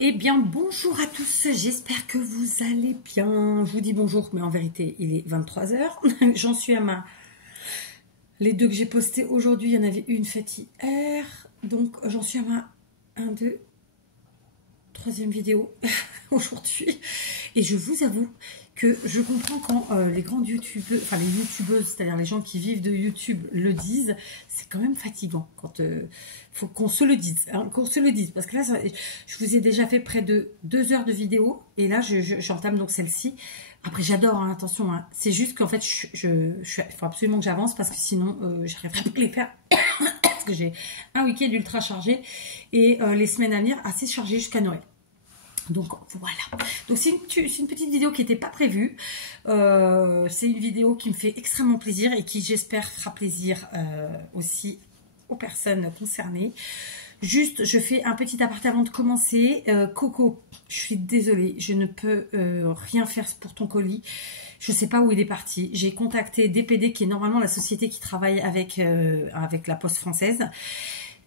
Eh bien, bonjour à tous, j'espère que vous allez bien. Je vous dis bonjour, mais en vérité, il est 23 h. J'en suis à Les deux que j'ai postés aujourd'hui, il y en avait une faite hier. Donc, j'en suis à ma 1, 2, troisième vidéo aujourd'hui. Et je vous avoue que je comprends quand les grandes youtubeuses, enfin les youtubeuses, c'est-à-dire les gens qui vivent de YouTube le disent, c'est quand même fatigant quand faut qu'on se le dise, hein, qu'on se le dise, parce que là, je vous ai déjà fait près de 2 heures de vidéo, et là, j'entame donc celle-ci. Après, j'adore, hein, attention, hein, c'est juste qu'en fait, il faut absolument que j'avance, parce que sinon, j'arriverai pas à les faire, parce que j'ai un week-end ultra chargé, et les semaines à venir assez chargées jusqu'à Noël. Donc voilà, donc c'est une petite vidéo qui n'était pas prévue, c'est une vidéo qui me fait extrêmement plaisir et qui j'espère fera plaisir aussi aux personnes concernées. Juste, je fais un petit aparté avant de commencer. Coco, je suis désolée, je ne peux rien faire pour ton colis. Je ne sais pas où il est parti. J'ai contacté DPD, qui est normalement la société qui travaille avec la Poste française.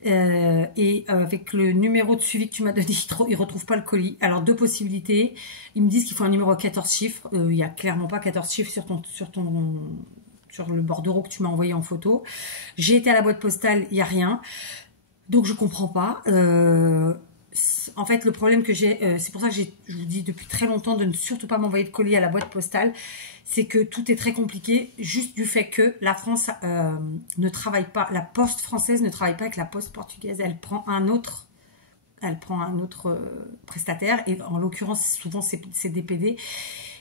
Et avec le numéro de suivi que tu m'as donné, il ne retrouve pas le colis. Alors, deux possibilités. Ils me disent qu'il faut un numéro à 14 chiffres. Il n'y a clairement pas 14 chiffres sur le bordereau que tu m'as envoyé en photo. J'ai été à la boîte postale, il n'y a rien. Donc, je ne comprends pas. En fait, le problème que j'ai, c'est pour ça que je vous dis depuis très longtemps de ne surtout pas m'envoyer de colis à la boîte postale, c'est que tout est très compliqué, juste du fait que la France ne travaille pas, la Poste française ne travaille pas avec la Poste portugaise, elle prend un autre prestataire, et en l'occurrence, souvent c'est DPD.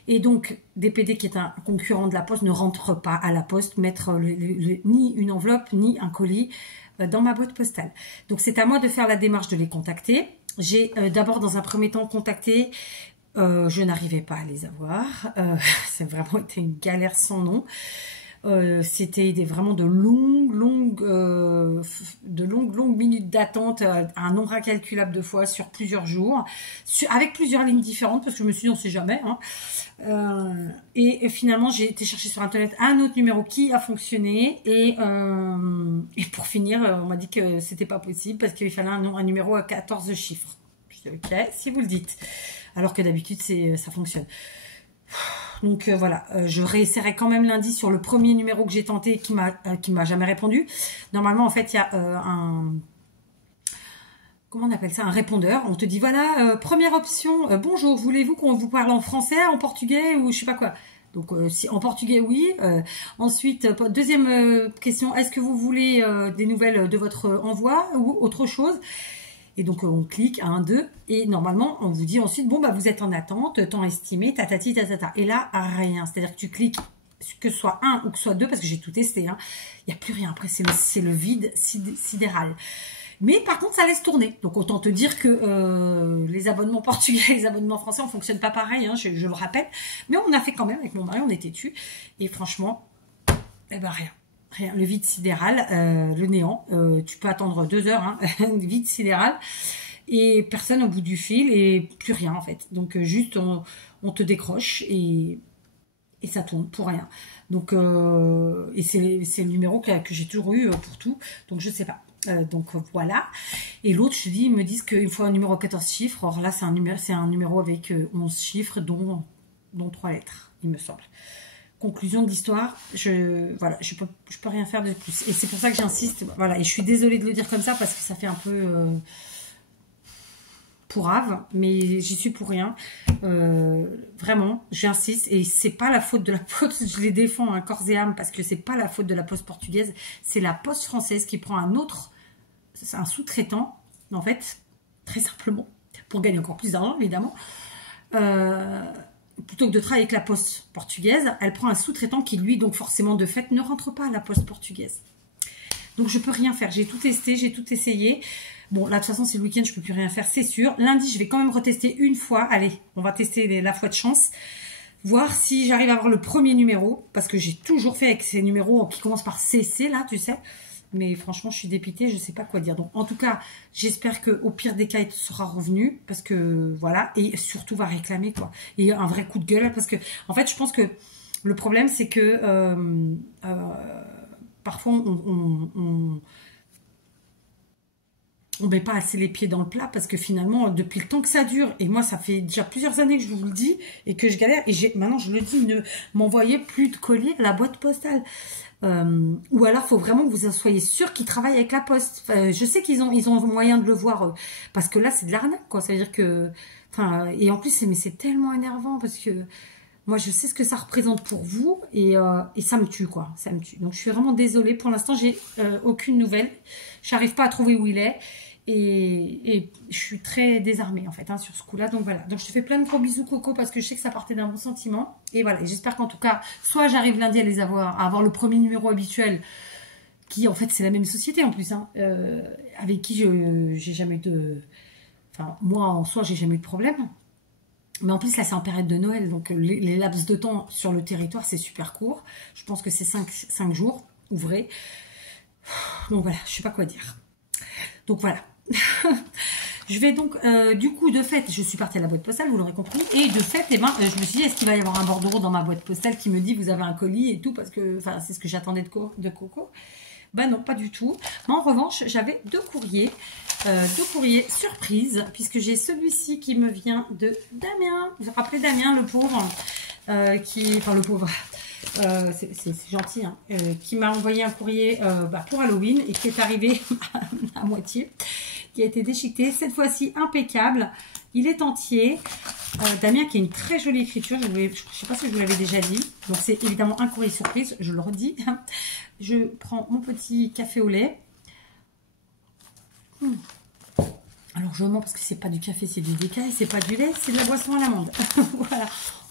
Et donc, DPD, qui est un concurrent de la Poste, ne rentre pas à la Poste mettre ni une enveloppe, ni un colis dans ma boîte postale. Donc, c'est à moi de faire la démarche de les contacter. J'ai d'abord, dans un premier temps, contacté. Je n'arrivais pas à les avoir. Ça a vraiment été une galère sans nom. C'était vraiment de longues minutes d'attente, un nombre incalculable de fois sur plusieurs jours, avec plusieurs lignes différentes, parce que je me suis dit on sait jamais. Hein. Et finalement j'ai été chercher sur internet un autre numéro qui a fonctionné, et pour finir on m'a dit que c'était pas possible parce qu'il fallait un numéro à 14 chiffres. Je dis ok, si vous le dites, alors que d'habitude ça fonctionne. Donc voilà, je réessayerai quand même lundi sur le premier numéro que j'ai tenté, qui m'a jamais répondu. Normalement, en fait, il y a comment on appelle ça, un répondeur. On te dit voilà, première option, bonjour, voulez-vous qu'on vous parle en français, en portugais ou je sais pas quoi. Donc si en portugais, oui. Ensuite, deuxième question, est-ce que vous voulez des nouvelles de votre envoi ou autre chose? Et donc, on clique 1, 2, et normalement, on vous dit ensuite, bon, bah, vous êtes en attente, temps estimé, tatati, tatata. Et là, rien. C'est-à-dire que tu cliques, que ce soit 1 ou que ce soit 2, parce que j'ai tout testé, hein. Il n'y a plus rien. Après, c'est le vide sidéral. Mais par contre, ça laisse tourner. Donc, autant te dire que les abonnements portugais et les abonnements français, on ne fonctionne pas pareil, hein, je le rappelle. Mais on a fait quand même, avec mon mari, on était dessus. Et franchement, eh ben, rien. Rien, le vide sidéral, le néant, tu peux attendre 2 heures, hein, vide sidéral, et personne au bout du fil, et plus rien en fait. Donc juste on te décroche, et ça tourne pour rien. Donc et c'est le numéro que j'ai toujours eu pour tout, donc je sais pas. Donc voilà. Et l'autre, je te dis, ils me disent qu'il faut un numéro à 14 chiffres. Or là, c'est un numéro avec 11 chiffres, dont 3 lettres, il me semble. Conclusion de l'histoire, je peux rien faire de plus. Et c'est pour ça que j'insiste. Voilà, et je suis désolée de le dire comme ça, parce que ça fait un peu pourrave, mais j'y suis pour rien. Vraiment, j'insiste. Et c'est pas la faute de la Poste, je les défends à corps et âme, parce que c'est pas la faute de la Poste portugaise, c'est la Poste française qui prend un sous-traitant, en fait, très simplement, pour gagner encore plus d'argent, évidemment. Plutôt que de travailler avec la Poste portugaise, elle prend un sous-traitant qui, lui, donc forcément, de fait, ne rentre pas à la Poste portugaise. Donc, je peux rien faire. J'ai tout testé, j'ai tout essayé. Bon, là, de toute façon, c'est le week-end, je peux plus rien faire, c'est sûr. Lundi, je vais quand même retester une fois. Allez, on va tester la fois de chance. Voir si j'arrive à avoir le premier numéro. Parce que j'ai toujours fait avec ces numéros qui commencent par CC, là, tu sais. Mais franchement, je suis dépitée, je ne sais pas quoi dire. Donc, en tout cas, j'espère qu'au pire des cas, il sera revenu. Parce que, voilà. Et surtout, va réclamer, quoi. Et un vrai coup de gueule. Parce que, en fait, je pense que le problème, c'est que parfois, on met pas assez les pieds dans le plat parce que finalement, depuis le temps que ça dure, et moi, ça fait déjà plusieurs années que je vous le dis et que je galère, et maintenant je le dis, ne m'envoyez plus de colis à la boîte postale. Ou alors, il faut vraiment que vous en soyez sûr qu'ils travaillent avec la poste. Je sais qu'ils ont moyen de le voir, parce que là, c'est de l'arnaque, quoi. C'est-à-dire que, enfin, et en plus, mais c'est tellement énervant parce que moi, je sais ce que ça représente pour vous et ça me tue, quoi. Ça me tue. Donc, je suis vraiment désolée. Pour l'instant, j'ai aucune nouvelle. J'arrive pas à trouver où il est. Et je suis très désarmée, en fait, hein, sur ce coup-là. Donc, voilà. Donc, je te fais plein de gros bisous, Coco, parce que je sais que ça partait d'un bon sentiment. Et voilà. Et j'espère qu'en tout cas, soit j'arrive lundi à avoir le premier numéro habituel, qui, en fait, c'est la même société, en plus, hein, avec qui j'ai jamais eu de... Enfin, moi, en soi, j'ai jamais eu de problème. Mais en plus, là, c'est en période de Noël. Donc, les laps de temps sur le territoire, c'est super court. Je pense que c'est 5 jours ouvrés. Donc, voilà, je sais pas quoi dire. Donc, voilà. Je vais donc, du coup, de fait, je suis partie à la boîte postale, vous l'aurez compris. Et de fait, eh ben, je me suis dit, est-ce qu'il va y avoir un bordereau dans ma boîte postale qui me dit, vous avez un colis et tout, parce que, enfin, c'est ce que j'attendais de Coco. Ben non, pas du tout. Mais en revanche, j'avais deux courriers surprises, puisque j'ai celui-ci qui me vient de Damien. Vous vous rappelez Damien, le pauvre, enfin le pauvre, c'est gentil, hein, qui m'a envoyé un courrier pour Halloween et qui est arrivé à moitié, qui a été déchiqueté, cette fois-ci impeccable. Il est entier. Damien qui a une très jolie écriture, je ne sais pas si je vous l'avais déjà dit. Donc c'est évidemment un courrier surprise, je le redis. Je prends mon petit café au lait. Alors je mens parce que c'est pas du café, c'est du décaille, c'est pas du lait, c'est de la boisson à l'amande. Voilà.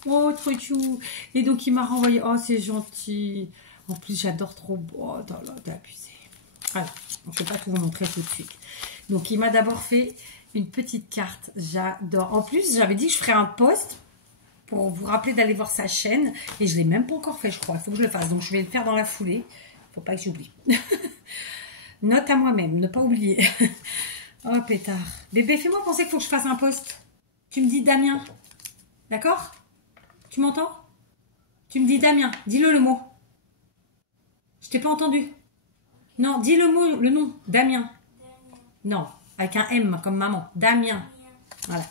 Oh, trop chou. Et donc il m'a renvoyé. Oh, c'est gentil. En plus, j'adore trop. Oh, là, t'es abusé. Voilà. Je ne vais pas tout vous montrer tout de suite. Donc il m'a d'abord fait une petite carte. J'adore. En plus, j'avais dit que je ferais un post pour vous rappeler d'aller voir sa chaîne. Et je ne l'ai même pas encore fait, je crois. Il faut que je le fasse. Donc je vais le faire dans la foulée. Il ne faut pas que j'oublie. Note à moi-même, ne pas oublier. Oh pétard. Bébé, fais-moi penser qu'il faut que je fasse un post. Tu me dis Damien. D'accord? Tu m'entends? Tu me dis Damien. Dis-le le mot. Je t'ai pas entendu. Non, dis le mot, le nom. Damien. Non, avec un M comme maman. Damien. Voilà.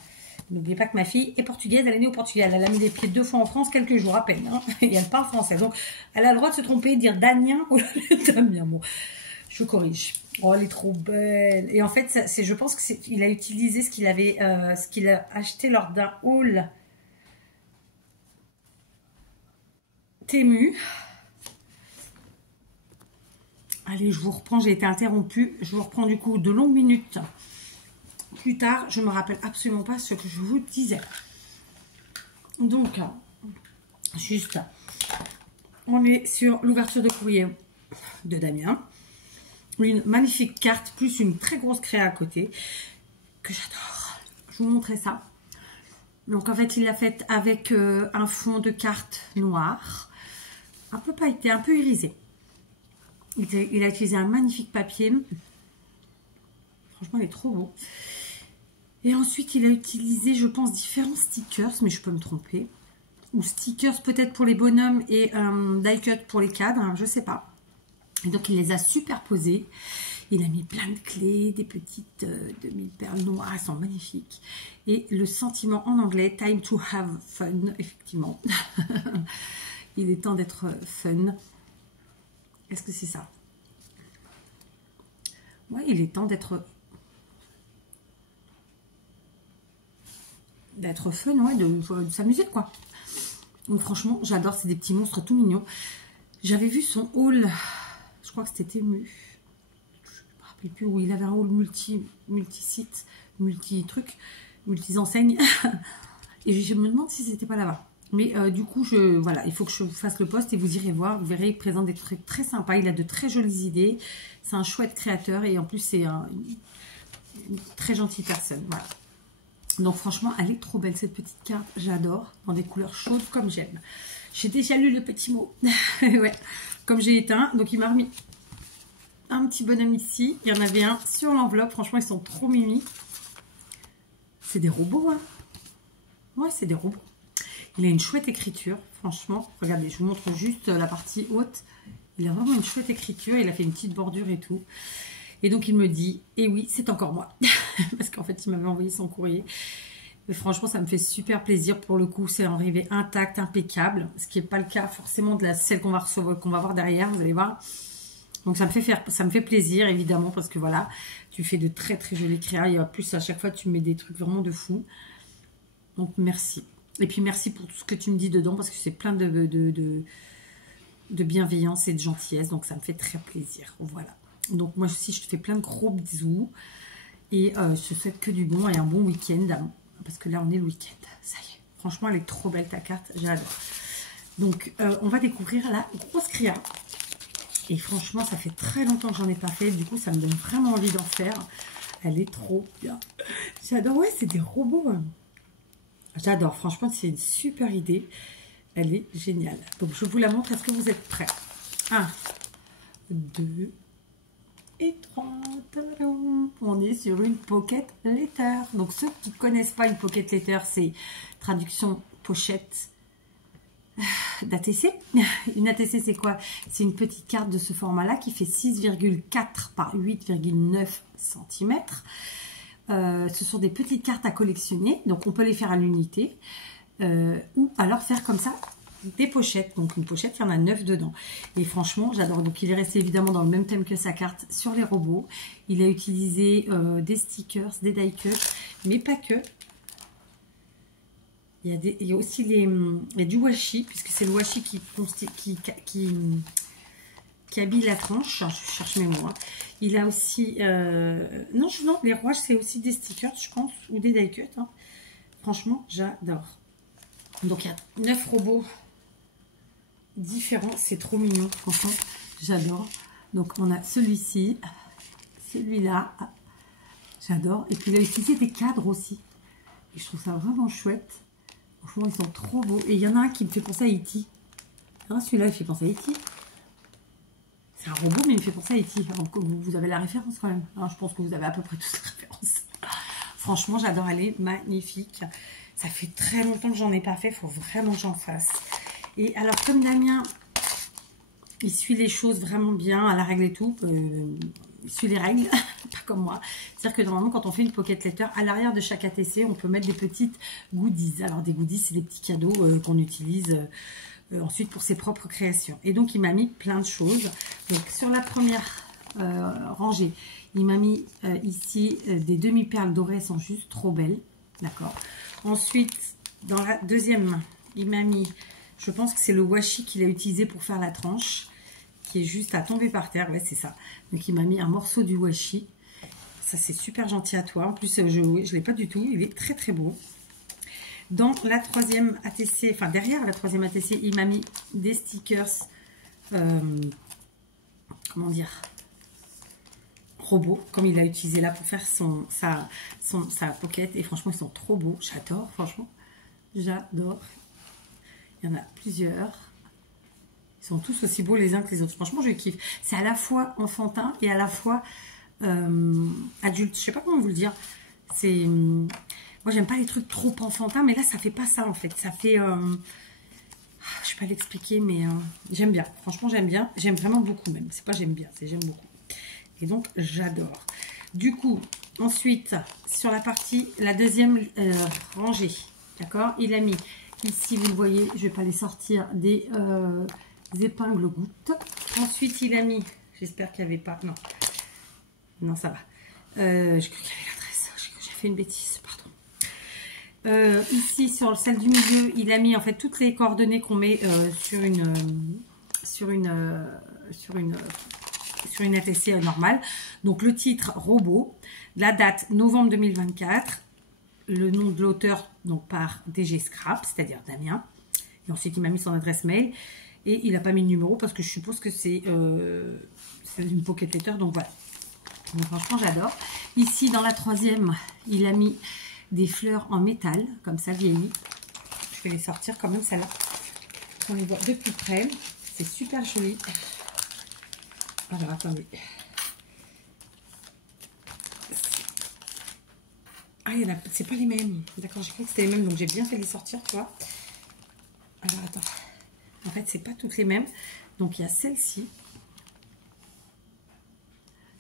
N'oubliez pas que ma fille est portugaise, elle est née au Portugal. Elle a mis les pieds 2 fois en France, quelques jours à peine. Hein, et elle parle français. Donc, elle a le droit de se tromper et de dire Damien ou Damien. Bon, je corrige. Oh, elle est trop belle. Et en fait, je pense qu'il a utilisé ce qu'il a acheté lors d'un haul Temu. Allez, je vous reprends, j'ai été interrompue. Je vous reprends du coup de longues minutes plus tard. Je ne me rappelle absolument pas ce que je vous disais. Donc, juste, on est sur l'ouverture de courrier de Damien. Une magnifique carte, plus une très grosse créa à côté, que j'adore. Je vous montrerai ça. Donc, en fait, il l'a faite avec un fond de carte noir, un peu pailleté, un peu irisé. Il a utilisé un magnifique papier. Franchement, il est trop beau. Et ensuite, il a utilisé, je pense, différents stickers, mais je peux me tromper. Ou stickers peut-être pour les bonhommes et die cut pour les cadres, hein, je ne sais pas. Et donc, il les a superposés. Il a mis plein de clés, des petites demi-perles noires, elles sont magnifiques. Et le sentiment en anglais, time to have fun, effectivement. Il est temps d'être fun. Est-ce que c'est ça? Ouais, il est temps d'être fun, ouais, de s'amuser, quoi. Donc franchement, j'adore, c'est des petits monstres tout mignons. J'avais vu son haul, je crois que c'était Temu. Je ne me rappelle plus où il avait un haul multi-site, multi-truc, multi-enseignes. Et je me demande si c'était pas là-bas. Mais du coup, voilà, il faut que je vous fasse le post et vous irez voir. Vous verrez, il présente des trucs très sympas. Il a de très jolies idées. C'est un chouette créateur et en plus, c'est une très gentille personne. Voilà. Donc franchement, elle est trop belle cette petite carte. J'adore. Dans des couleurs chaudes comme j'aime. J'ai déjà lu le petit mot. Ouais. Comme j'ai éteint. Donc il m'a remis un petit bonhomme ici. Il y en avait un sur l'enveloppe. Franchement, ils sont trop mimi. C'est des robots, hein. Ouais, c'est des robots. Il a une chouette écriture, franchement. Regardez, je vous montre juste la partie haute. Il a vraiment une chouette écriture. Il a fait une petite bordure et tout. Et donc il me dit, et oui, c'est encore moi. Parce qu'en fait, il m'avait envoyé son courrier. Mais franchement, ça me fait super plaisir. Pour le coup, c'est arrivé intact, impeccable. Ce qui n'est pas le cas forcément de celle qu'on va recevoir, qu'on va voir derrière, vous allez voir. Donc ça me fait plaisir, évidemment, parce que voilà, tu fais de très très jolies créas. Et en plus, à chaque fois, tu mets des trucs vraiment de fou. Donc merci. Et puis merci pour tout ce que tu me dis dedans, parce que c'est plein de bienveillance et de gentillesse. Donc ça me fait très plaisir. Voilà. Donc moi aussi, je te fais plein de gros bisous. Et je te souhaite que du bon et un bon week-end. Parce que là, on est le week-end. Ça y est. Franchement, elle est trop belle, ta carte. J'adore. Donc, on va découvrir la grosse Cria. Et franchement, ça fait très longtemps que j'en ai pas fait. Du coup, ça me donne vraiment envie d'en faire. Elle est trop bien. J'adore. Ouais, c'est des robots. J'adore. Franchement, c'est une super idée. Elle est géniale. Donc, je vous la montre. Est-ce que vous êtes prêts? 1, 2 et 3. On est sur une pocket letter. Donc, ceux qui ne connaissent pas une pocket letter, c'est traduction pochette d'ATC. Une ATC, c'est quoi? C'est une petite carte de ce format-là qui fait 6,4 par 8,9 cm. Ce sont des petites cartes à collectionner. Donc, on peut les faire à l'unité. Ou alors faire comme ça des pochettes. Donc, une pochette, il y en a 9 dedans. Et franchement, j'adore. Donc, il est resté évidemment dans le même thème que sa carte sur les robots. Il a utilisé des stickers, des die cuts, mais pas que. Il y a aussi il y a du washi, puisque c'est le washi qui habille la tranche. Je cherche mes mots. Hein. Il a aussi... non, les rouages, c'est aussi des stickers, je pense, ou des die cuts. Hein. Franchement, j'adore. Donc, il y a 9 robots différents. C'est trop mignon, franchement. J'adore. Donc, on a celui-ci, celui-là. J'adore. Et puis, il a utilisé des cadres aussi. Et je trouve ça vraiment chouette. Franchement, ils sont trop beaux. Et il y en a un qui me fait penser à E.T. Hein, celui-là, il fait penser à E.T. C'est un robot, mais il me fait penser à E.T. Vous avez la référence quand même. Alors, je pense que vous avez à peu près tous la référence. Franchement, j'adore. Elle est magnifique. Ça fait très longtemps que j'en ai pas fait. Il faut vraiment que j'en fasse. Et alors, comme Damien, il suit les choses vraiment bien à la règle et tout. Il suit les règles, pas comme moi. C'est-à-dire que normalement, quand on fait une pocket letter, à l'arrière de chaque ATC, on peut mettre des petites goodies. Alors, des goodies, c'est des petits cadeaux qu'on utilise ensuite pour ses propres créations. Et donc, il m'a mis plein de choses. Donc, sur la première rangée, il m'a mis ici des demi-perles dorées. Elles sont juste trop belles. D'accord. Ensuite, dans la deuxième main, il m'a mis, je pense que c'est le washi qu'il a utilisé pour faire la tranche, qui est juste à tomber par terre. Ouais, c'est ça. Donc, il m'a mis un morceau du washi. Ça, c'est super gentil à toi. En plus, je ne l'ai pas du tout. Il est très, très beau. Dans la troisième ATC, enfin, derrière la troisième ATC, il m'a mis des stickers, comment dire, robots, comme il a utilisé là pour faire sa pocket. Et franchement, ils sont trop beaux. J'adore, franchement. J'adore. Il y en a plusieurs. Ils sont tous aussi beaux les uns que les autres. Franchement, je kiffe. C'est à la fois enfantin et à la fois adulte. Je sais pas comment vous le dire. C'est... moi, j'aime pas les trucs trop enfantins, mais là, ça fait pas ça, en fait. Ça fait... je sais pas l'expliquer, mais j'aime bien. Franchement, j'aime bien. J'aime vraiment beaucoup, même. C'est pas j'aime bien, c'est j'aime beaucoup. Et donc, j'adore. Du coup, ensuite, sur la partie, la deuxième rangée, d'accord, il a mis... ici, vous le voyez, je vais pas les sortir, des épingles gouttes. Ensuite, il a mis, j'espère qu'il n'y avait pas, non, ça va. Je crois qu'il y avait l'adresse, j'ai fait une bêtise, pardon. Ici, sur celle du milieu, il a mis en fait toutes les coordonnées qu'on met sur une ATC normale. Donc, le titre, robot, la date, novembre 2024, le nom de l'auteur, donc par DG Scrap, c'est-à-dire Damien. Et ensuite, il m'a mis son adresse mail. Et il n'a pas mis de numéro parce que je suppose que c'est une pocket letter. Donc voilà. Donc, franchement, j'adore. Ici, dans la troisième, il a mis des fleurs en métal, comme ça, vieillies. Je vais les sortir quand même, celle-là. On les voit de plus près. C'est super joli. Alors, attendez. Ah, il y en a, c'est pas les mêmes. D'accord, j'ai cru que c'était les mêmes, donc j'ai bien fait les sortir, tu vois. Alors, attends. En fait, c'est pas toutes les mêmes. Donc, il y a celle-ci.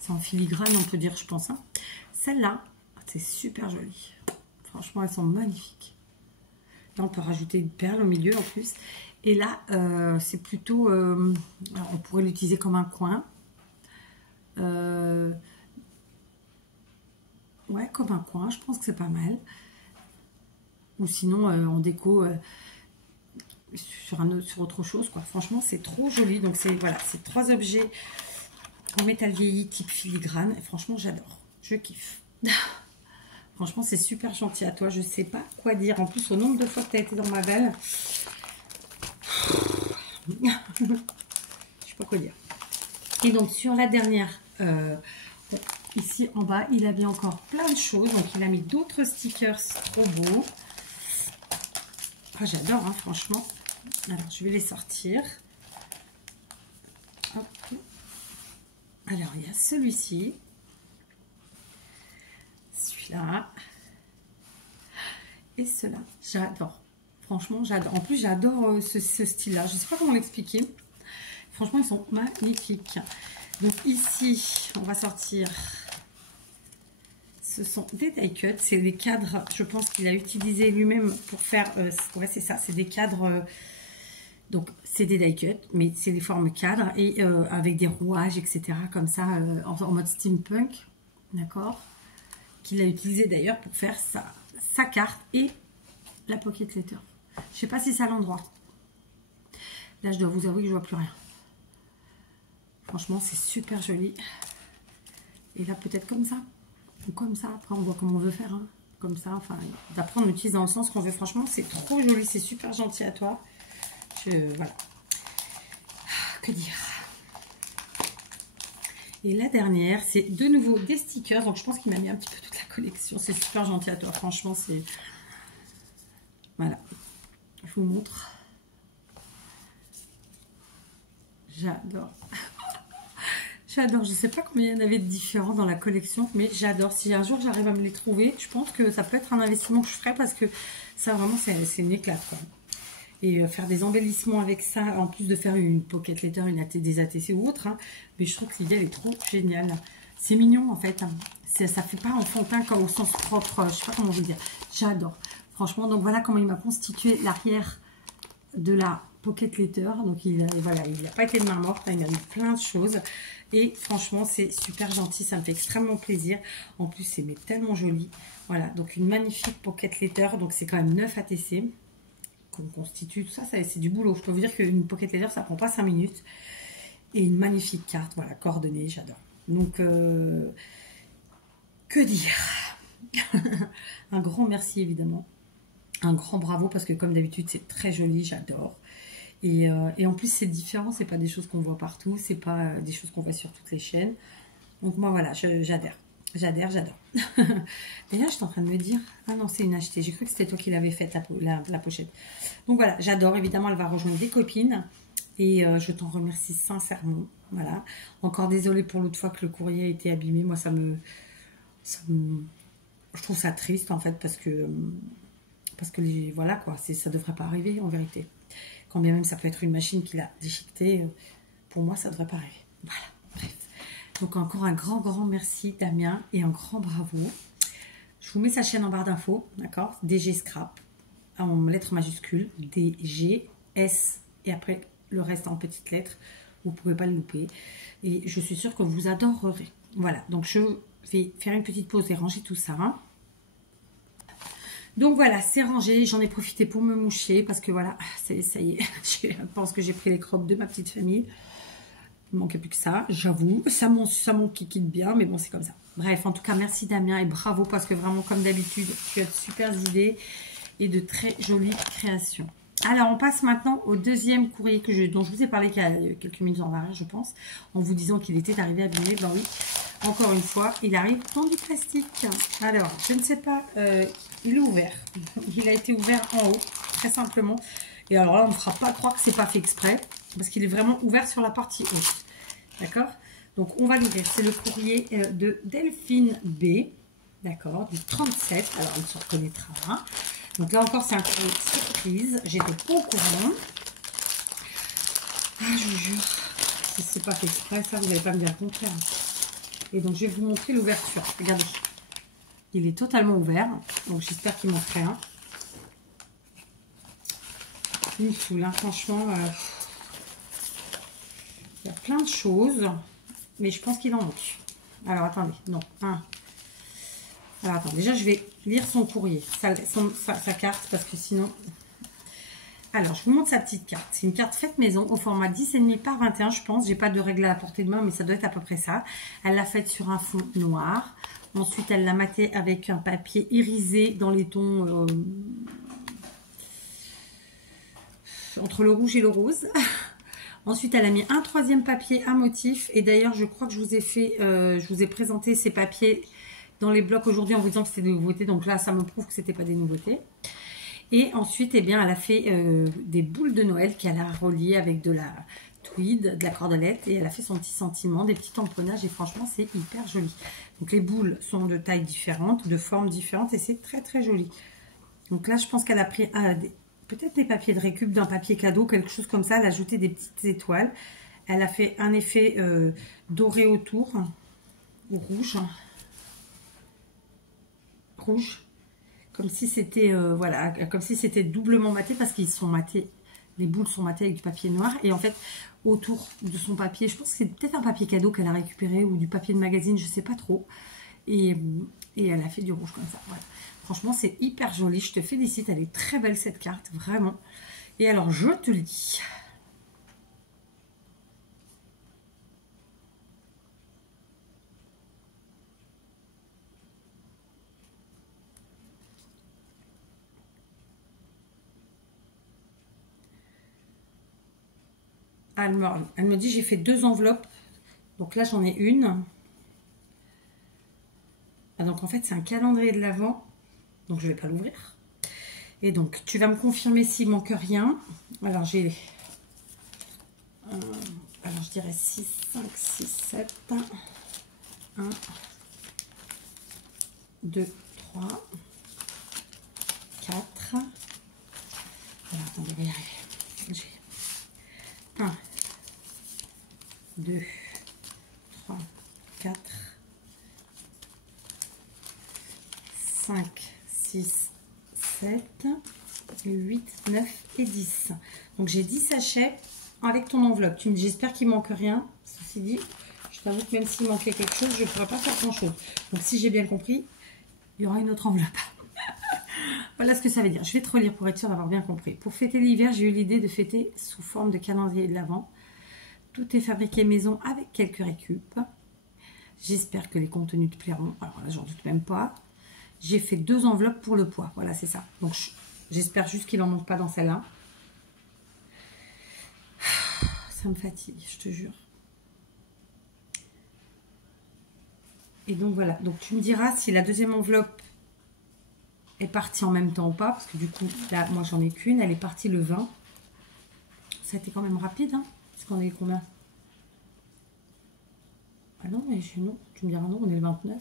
C'est en filigrane, on peut dire, je pense. Hein. Celle-là, c'est super joli. Franchement, elles sont magnifiques. Là, on peut rajouter une perle au milieu en plus. Et là, c'est plutôt... on pourrait l'utiliser comme un coin. Ouais, comme un coin, je pense que c'est pas mal. Ou sinon, en déco... sur autre chose, quoi. Franchement, c'est trop joli. Donc, c'est voilà, c'est 3 objets en métal vieilli type filigrane. Et franchement, j'adore. Je kiffe. Franchement, c'est super gentil à toi. Je sais pas quoi dire. En plus, au nombre de fois que tu as été dans ma belle, je sais pas quoi dire. Et donc, sur la dernière, ici en bas, il a mis encore plein de choses. Donc, il a mis d'autres stickers trop beaux. Ah, j'adore, hein, franchement. Alors, je vais les sortir. Hop. Alors, il y a celui-ci. Celui-là. Et cela. J'adore. Franchement, j'adore. En plus, j'adore ce style-là. Je ne sais pas comment l'expliquer. Franchement, ils sont magnifiques. Donc, ici, on va sortir... Ce sont des die cuts, c'est des cadres, je pense qu'il a utilisé lui-même pour faire, ouais c'est ça, c'est des cadres, donc c'est des die cuts, mais c'est des formes cadres et avec des rouages, etc. comme ça, en mode steampunk, d'accord, qu'il a utilisé d'ailleurs pour faire sa carte et la pocket letter. Je sais pas si c'est à l'endroit. Là, je dois vous avouer que je vois plus rien. Franchement, c'est super joli. Et là, peut-être comme ça. Ou comme ça, après on voit comment on veut faire, hein. Comme ça, enfin, d'après on utilise dans le sens qu'on veut, franchement c'est trop joli, c'est super gentil à toi, voilà, que dire. Et la dernière, c'est de nouveau des stickers, donc je pense qu'il m'a mis un petit peu toute la collection, c'est super gentil à toi, franchement c'est, voilà, je vous montre, j'adore. J'adore, je ne sais pas combien il y en avait de différents dans la collection, mais j'adore. Si un jour j'arrive à me les trouver, je pense que ça peut être un investissement que je ferai parce que ça vraiment c'est une éclate, quoi. Et faire des embellissements avec ça, en plus de faire une pocket letter, des ATC ou autre, hein, mais je trouve que l'idée elle est trop géniale. C'est mignon en fait, hein. Ça fait pas enfantin comme au sens propre, je sais pas comment vous dire. J'adore, franchement. Donc voilà comment il m'a constitué l'arrière de la pocket letter. Donc voilà, il n'a pas été de main morte, hein, il a mis plein de choses. Et franchement, c'est super gentil, ça me fait extrêmement plaisir. En plus, c'est tellement joli. Voilà, donc une magnifique pocket letter. Donc c'est quand même 9 ATC qu'on constitue. Tout ça, c'est du boulot. Je peux vous dire qu'une pocket letter, ça prend pas 5 minutes. Et une magnifique carte, voilà, coordonnée, j'adore. Donc, que dire? Un grand merci, évidemment. Un grand bravo, parce que comme d'habitude, c'est très joli, j'adore. Et en plus, c'est différent, c'est pas des choses qu'on voit partout, c'est pas des choses qu'on voit sur toutes les chaînes. Donc moi, voilà, j'adhère. J'adhère. D'ailleurs, j'étais en train de me dire... Ah non, c'est une achetée. J'ai cru que c'était toi qui l'avais faite, la pochette. Donc voilà, j'adore. Évidemment, elle va rejoindre des copines. Et je t'en remercie sincèrement. Voilà. Encore désolée pour l'autre fois que le courrier a été abîmé. Moi, je trouve ça triste, en fait, parce que voilà, quoi. Ça devrait pas arriver, en vérité. Quand bien même ça peut être une machine qui l'a déchiquetée, pour moi ça ne devrait pas arriver. Voilà, bref. Donc encore un grand merci Damien et un grand bravo. Je vous mets sa chaîne en barre d'infos, d'accord? DG Scrap, en lettres majuscules, DG, S et après le reste en petites lettres. Vous ne pouvez pas le louper. Et je suis sûre que vous adorerez. Voilà, donc je vais faire une petite pause et ranger tout ça. Hein. Donc voilà, c'est rangé, j'en ai profité pour me moucher parce que voilà, ça y est, je pense que j'ai pris les crocs de ma petite famille. Il ne manquait plus que ça, j'avoue, ça m'en quitte bien, mais bon, c'est comme ça. Bref, en tout cas, merci Damien et bravo parce que vraiment, comme d'habitude, tu as de super idées et de très jolies créations. Alors, on passe maintenant au deuxième courrier dont je vous ai parlé il y a quelques minutes en arrière, je pense, en vous disant qu'il était arrivé abîmé. Ben oui, encore une fois, il arrive dans du plastique. Alors, je ne sais pas, il est ouvert. Il a été ouvert en haut, très simplement. Et alors là, on ne me fera pas croire que c'est pas fait exprès, parce qu'il est vraiment ouvert sur la partie haute. D'accord? Donc, on va l'ouvrir. C'est le courrier de Delphine B. D'accord, du 37. Alors, on se reconnaîtra. Hein. Donc là encore, c'est un courrier surprise. J'étais pas au courant. Ah, je vous jure, si c'est pas fait exprès, ça, vous n'allez pas me dire le contraire. Et donc, je vais vous montrer l'ouverture. Regardez. Il est totalement ouvert. Donc, j'espère qu'il ne manque rien. Il me saoule, hein, franchement. Il y a plein de choses. Mais je pense qu'il en manque. Alors, attendez. Non. Alors, attends. Déjà, je vais lire son courrier. Sa carte. Parce que sinon... Alors, je vous montre sa petite carte. C'est une carte faite maison au format 10,5 par 21, je pense. J'ai pas de règle à la portée de main, mais ça doit être à peu près ça. Elle l'a faite sur un fond noir. Ensuite, elle l'a matée avec un papier irisé dans les tons entre le rouge et le rose. Ensuite, elle a mis un troisième papier à motif. Et d'ailleurs, je crois que je vous ai présenté ces papiers dans les blocs aujourd'hui en vous disant que c'était des nouveautés. Donc là, ça me prouve que c'était pas des nouveautés. Et ensuite, eh bien, elle a fait des boules de Noël qu'elle a reliées avec de la tweed, de la cordelette. Et elle a fait son petit sentiment, des petits tamponnages. Et franchement, c'est hyper joli. Donc, les boules sont de tailles différentes, de formes différentes. Et c'est très, très joli. Donc là, je pense qu'elle a pris peut-être des papiers de récup d'un papier cadeau, quelque chose comme ça. Elle a ajouté des petites étoiles. Elle a fait un effet doré autour, ou rouge. Rouge. Comme si c'était voilà, comme si c'était doublement maté parce qu'ils sont matés, les boules sont matées avec du papier noir. Et en fait, autour de son papier, je pense que c'est peut-être un papier cadeau qu'elle a récupéré ou du papier de magazine, je sais pas trop. Et elle a fait du rouge comme ça. Voilà. Franchement, c'est hyper joli. Je te félicite. Elle est très belle cette carte, vraiment. Et alors, je te lis. Elle me dit, j'ai fait 2 enveloppes. Donc là, j'en ai une. Ah, donc en fait, c'est un calendrier de l'Avent. Donc je ne vais pas l'ouvrir. Et donc, tu vas me confirmer s'il manque rien. Alors, j'ai... alors, je dirais 6, 5, 6, 7. 1, 2, 3, 4. Alors, attendez, on va y arriver. J'ai 1, 2, 3, 4, 5, 6, 7, 8, 9 et 10. Donc j'ai 10 sachets avec ton enveloppe. J'espère qu'il ne manque rien. Ceci dit, je t'avoue que même s'il manquait quelque chose, je ne pourrais pas faire grand chose. Donc si j'ai bien compris, il y aura une autre enveloppe. Voilà ce que ça veut dire. Je vais te relire pour être sûr d'avoir bien compris. Pour fêter l'hiver, j'ai eu l'idée de fêter sous forme de calendrier de l'Avent. Tout est fabriqué maison avec quelques récup. J'espère que les contenus te plairont. Alors là, j'en doute même pas. J'ai fait 2 enveloppes pour le poids. Voilà, c'est ça. Donc, j'espère juste qu'il n'en manque pas dans celle-là. Ça me fatigue, je te jure. Et donc, voilà. Donc, tu me diras si la deuxième enveloppe est partie en même temps ou pas. Parce que du coup, là, moi, j'en ai qu'une. Elle est partie le 20. Ça a été quand même rapide, hein. Parce qu'on est combien? Ah non, mais non, tu me diras non, on est le 29.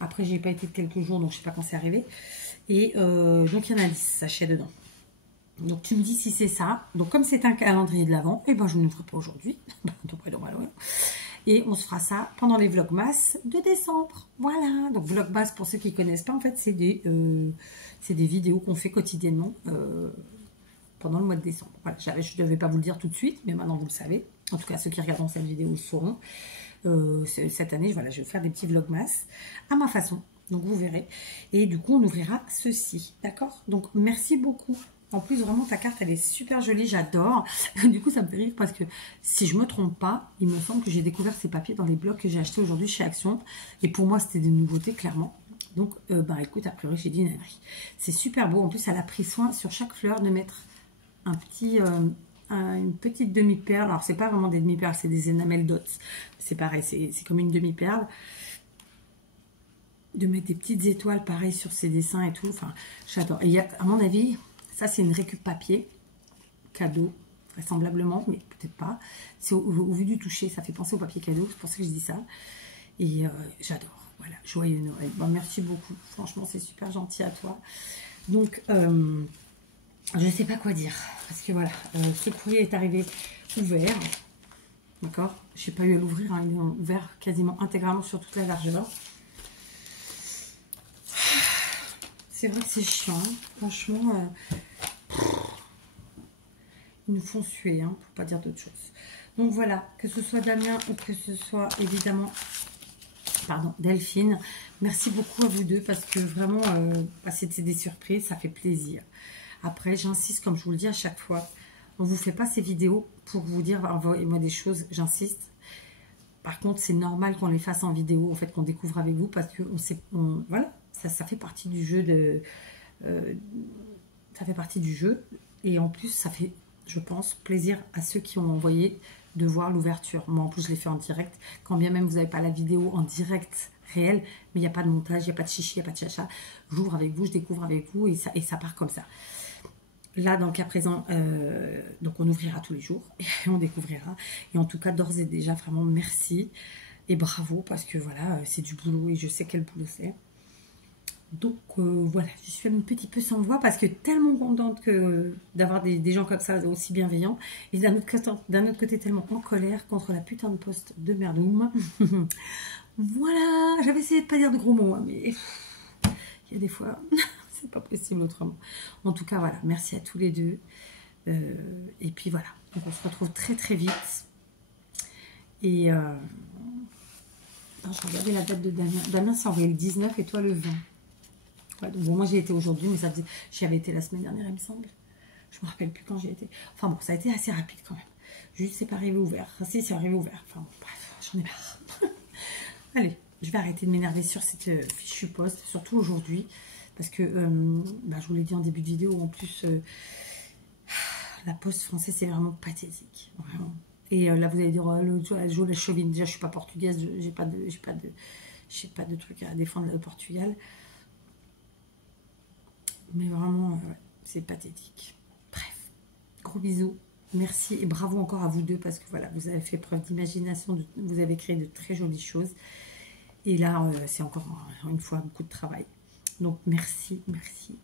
Après, j'ai pas été de quelques jours, donc je sais pas quand c'est arrivé. Et donc, il y en a 10 sachets dedans. Donc, tu me dis si c'est ça. Donc, comme c'est un calendrier de l'Avent, et ben je ne le ferai pas aujourd'hui. Et on se fera ça pendant les Vlogmas de décembre. Voilà. Donc, Vlogmas, pour ceux qui ne connaissent pas, en fait, c'est des vidéos qu'on fait quotidiennement pendant le mois de décembre. Voilà. Je ne devais pas vous le dire tout de suite, mais maintenant, vous le savez. En tout cas, ceux qui regarderont cette vidéo le sauront. Cette année, voilà, je vais faire des petits Vlogmas à ma façon. Donc, vous verrez. Et du coup, on ouvrira ceci. D'accord? Donc, merci beaucoup. En plus, vraiment, ta carte, elle est super jolie. J'adore. Du coup, ça me fait rire parce que si je ne me trompe pas, il me semble que j'ai découvert ces papiers dans les blocs que j'ai achetés aujourd'hui chez Action. Et pour moi, c'était des nouveautés, clairement. Donc, bah, écoute, a priori, j'ai dit une ânerie. C'est super beau. En plus, elle a pris soin sur chaque fleur de mettre un petit... une petite demi-perle. Alors, c'est pas vraiment des demi-perles, c'est des enamel dots. C'est pareil, c'est comme une demi-perle. De mettre des petites étoiles, pareil, sur ses dessins et tout. Enfin, j'adore. Et il y a, à mon avis, ça, c'est une récup papier. Cadeau, vraisemblablement, mais peut-être pas. C'est au vu du toucher, ça fait penser au papier cadeau. C'est pour ça que je dis ça. Et j'adore. Voilà, joyeux Noël. Bon, merci beaucoup. Franchement, c'est super gentil à toi. Donc, je ne sais pas quoi dire. Parce que voilà, ce courrier est arrivé ouvert. D'accord? Je n'ai pas eu à l'ouvrir, hein, il est ouvert quasiment intégralement sur toute la largeur. C'est vrai que c'est chiant, hein. Franchement, ils nous font suer, hein, pour pas dire d'autre chose. Donc voilà, que ce soit Damien ou que ce soit évidemment, pardon, Delphine, merci beaucoup à vous deux parce que vraiment, c'était des surprises, ça fait plaisir. Après, j'insiste, comme je vous le dis à chaque fois, on ne vous fait pas ces vidéos pour vous dire, envoyez-moi des choses, j'insiste. Par contre, c'est normal qu'on les fasse en vidéo, en fait, qu'on découvre avec vous parce que voilà, ça fait partie du jeu ça fait partie du jeu. Et en plus, ça fait, je pense, plaisir à ceux qui ont envoyé de voir l'ouverture. Moi, en plus, je l'ai fait en direct. Quand bien même vous n'avez pas la vidéo en direct réel, mais il n'y a pas de montage, il n'y a pas de chichi, il n'y a pas de chacha. J'ouvre avec vous, je découvre avec vous et ça part comme ça. Là, dans le cas présent, donc on ouvrira tous les jours et on découvrira. Et en tout cas, d'ores et déjà, vraiment merci et bravo parce que voilà, c'est du boulot et je sais quel boulot c'est. Donc voilà, je suis un petit peu sans voix parce que tellement contente d'avoir des gens comme ça aussi bienveillants et d'un autre côté tellement en colère contre la putain de poste de merdoum. Voilà, j'avais essayé de pas dire de gros mots, hein, mais il y a des fois, c'est pas possible autrement. En tout cas, voilà, merci à tous les deux. Et puis voilà, donc on se retrouve très très vite. Et je regardais la date de Damien. Damien s'est envoyé le 19 et toi le 20. Ouais, donc bon, moi j'ai été aujourd'hui, mais j'y avais été la semaine dernière, il me semble. Je me rappelle plus quand j'y étais. Enfin bon, ça a été assez rapide quand même. Juste, c'est pas arrivé ouvert. Enfin, si, c'est arrivé ouvert. Enfin bon, bref, j'en ai marre. Allez, je vais arrêter de m'énerver sur cette fichue poste, surtout aujourd'hui. Parce que, je vous l'ai dit en début de vidéo, en plus, la poste française, c'est vraiment pathétique. Vraiment. Et là, vous allez dire, oh, elle joue la chauvine. Déjà, je suis pas portugaise, j'ai pas de truc à défendre le Portugal. Mais vraiment, ouais, c'est pathétique. Bref, gros bisous. Merci et bravo encore à vous deux parce que voilà, vous avez fait preuve d'imagination, vous avez créé de très jolies choses. Et là, c'est encore une fois beaucoup de travail. Donc merci, merci.